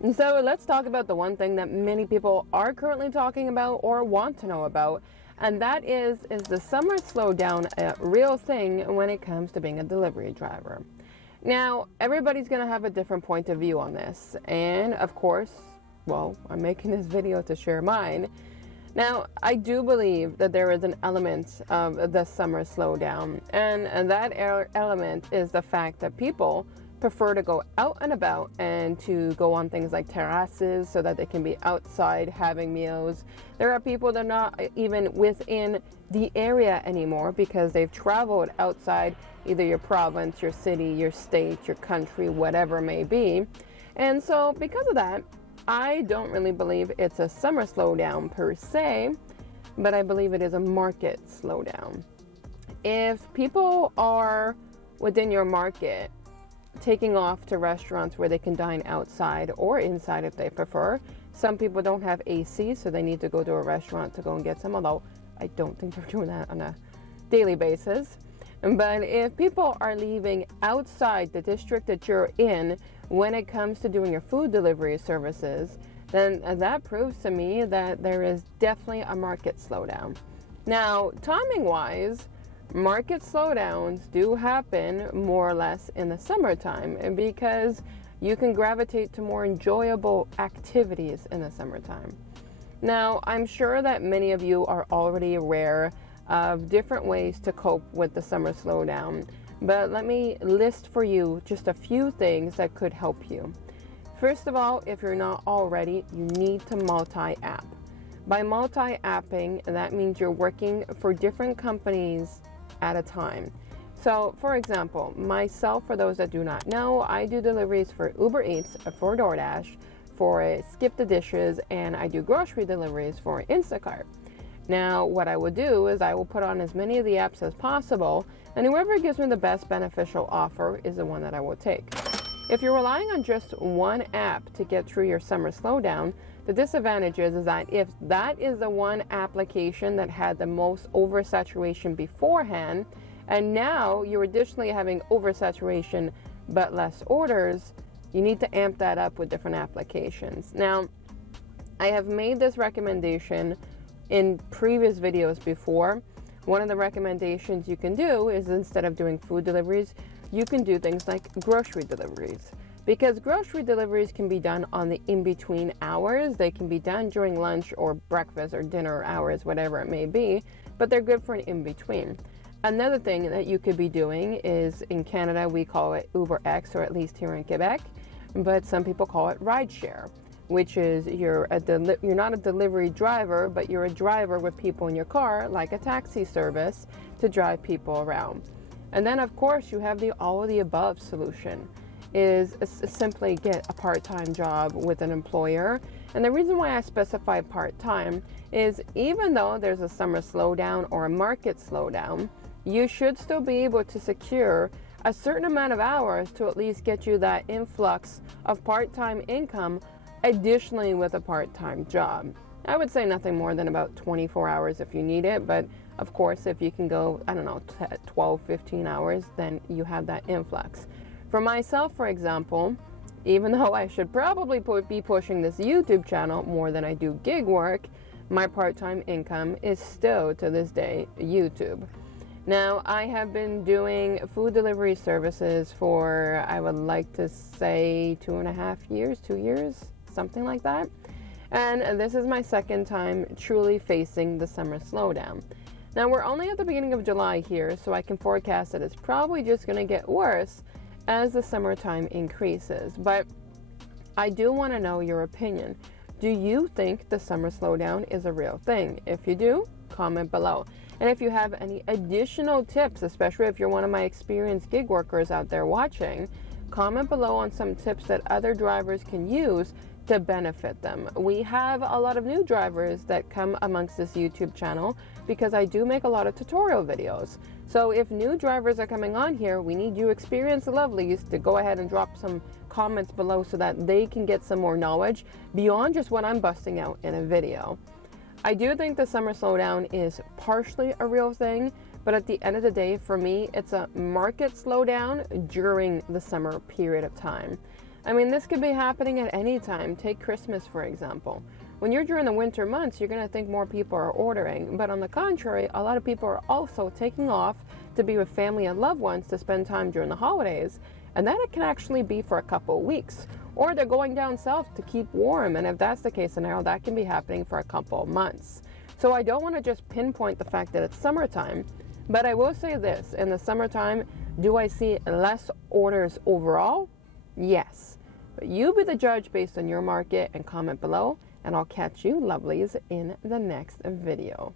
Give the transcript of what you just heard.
So let's talk about the one thing that many people are currently talking about or want to know about, and that is the summer slowdown a real thing when it comes to being a delivery driver? Now, everybody's going to have a different point of view on this, and of course, well, I'm making this video to share mine. Now, I do believe that there is an element of the summer slowdown, and that element is the fact that people prefer to go out and about and to go on things like terraces so that they can be outside having meals. There are people that are not even within the area anymore because they've traveled outside either your province, your city, your state, your country, whatever it may be. And so because of that, I don't really believe it's a summer slowdown per se, but I believe it is a market slowdown. If people are within your market taking off to restaurants where they can dine outside or inside if they prefer. Some people don't have AC, so they need to go to a restaurant to go and get some, although I don't think they're doing that on a daily basis. But if people are leaving outside the district that you're in when it comes to doing your food delivery services, then that proves to me that there is definitely a market slowdown. Now, timing-wise, market slowdowns do happen more or less in the summertime because you can gravitate to more enjoyable activities in the summertime. Now, I'm sure that many of you are already aware of different ways to cope with the summer slowdown, but let me list for you just a few things that could help you. First of all, if you're not already, you need to multi-app. By multi-apping, that means you're working for different companies at a time. So, for example, myself, for those that do not know, I do deliveries for Uber Eats, for DoorDash, for Skip the Dishes, and I do grocery deliveries for Instacart. Now, what I will do is I will put on as many of the apps as possible, and whoever gives me the best beneficial offer is the one that I will take. If you're relying on just one app to get through your summer slowdown, the disadvantage is that if that is the one application that had the most oversaturation beforehand, and now you're additionally having oversaturation but less orders, you need to amp that up with different applications. Now, I have made this recommendation in previous videos before. One of the recommendations you can do is instead of doing food deliveries, you can do things like grocery deliveries. Because grocery deliveries can be done on the in-between hours. They can be done during lunch or breakfast or dinner hours, whatever it may be, but they're good for an in-between. Another thing that you could be doing is, in Canada, we call it UberX, or at least here in Quebec, but some people call it rideshare, which is you're not a delivery driver, but you're a driver with people in your car, like a taxi service, to drive people around. And then, of course, you have the all of the above solution, is simply get a part-time job with an employer. And the reason why I specify part-time is even though there's a summer slowdown or a market slowdown, you should still be able to secure a certain amount of hours to at least get you that influx of part-time income additionally with a part-time job. I would say nothing more than about 24 hours if you need it, but of course if you can go, 12, 15 hours, then you have that influx. For myself, for example, even though I should probably be pushing this YouTube channel more than I do gig work, my part-time income is still, to this day, YouTube. Now, I have been doing food delivery services for, I would like to say 2 years, something like that. And this is my second time truly facing the summer slowdown. Now, we're only at the beginning of July here, so I can forecast that it's probably just going to get worse as the summertime increases. But I do want to know your opinion. Do you think the summer slowdown is a real thing? If you do, comment below. And if you have any additional tips, especially if you're one of my experienced gig workers out there watching, comment below on some tips that other drivers can use to benefit them. We have a lot of new drivers that come amongst this YouTube channel because I do make a lot of tutorial videos. So if new drivers are coming on here, we need you experienced lovelies to go ahead and drop some comments below so that they can get some more knowledge beyond just what I'm busting out in a video. I do think the summer slowdown is partially a real thing, but at the end of the day, for me, it's a market slowdown during the summer period of time. I mean, this could be happening at any time. Take Christmas, for example. When you're during the winter months, you're going to think more people are ordering. But on the contrary, a lot of people are also taking off to be with family and loved ones to spend time during the holidays. And that it can actually be for a couple of weeks. Or they're going down south to keep warm. And if that's the case scenario, that can be happening for a couple of months. So I don't want to just pinpoint the fact that it's summertime. But I will say this, in the summertime, do I see less orders overall? Yes. But you be the judge based on your market and comment below. And I'll catch you lovelies in the next video.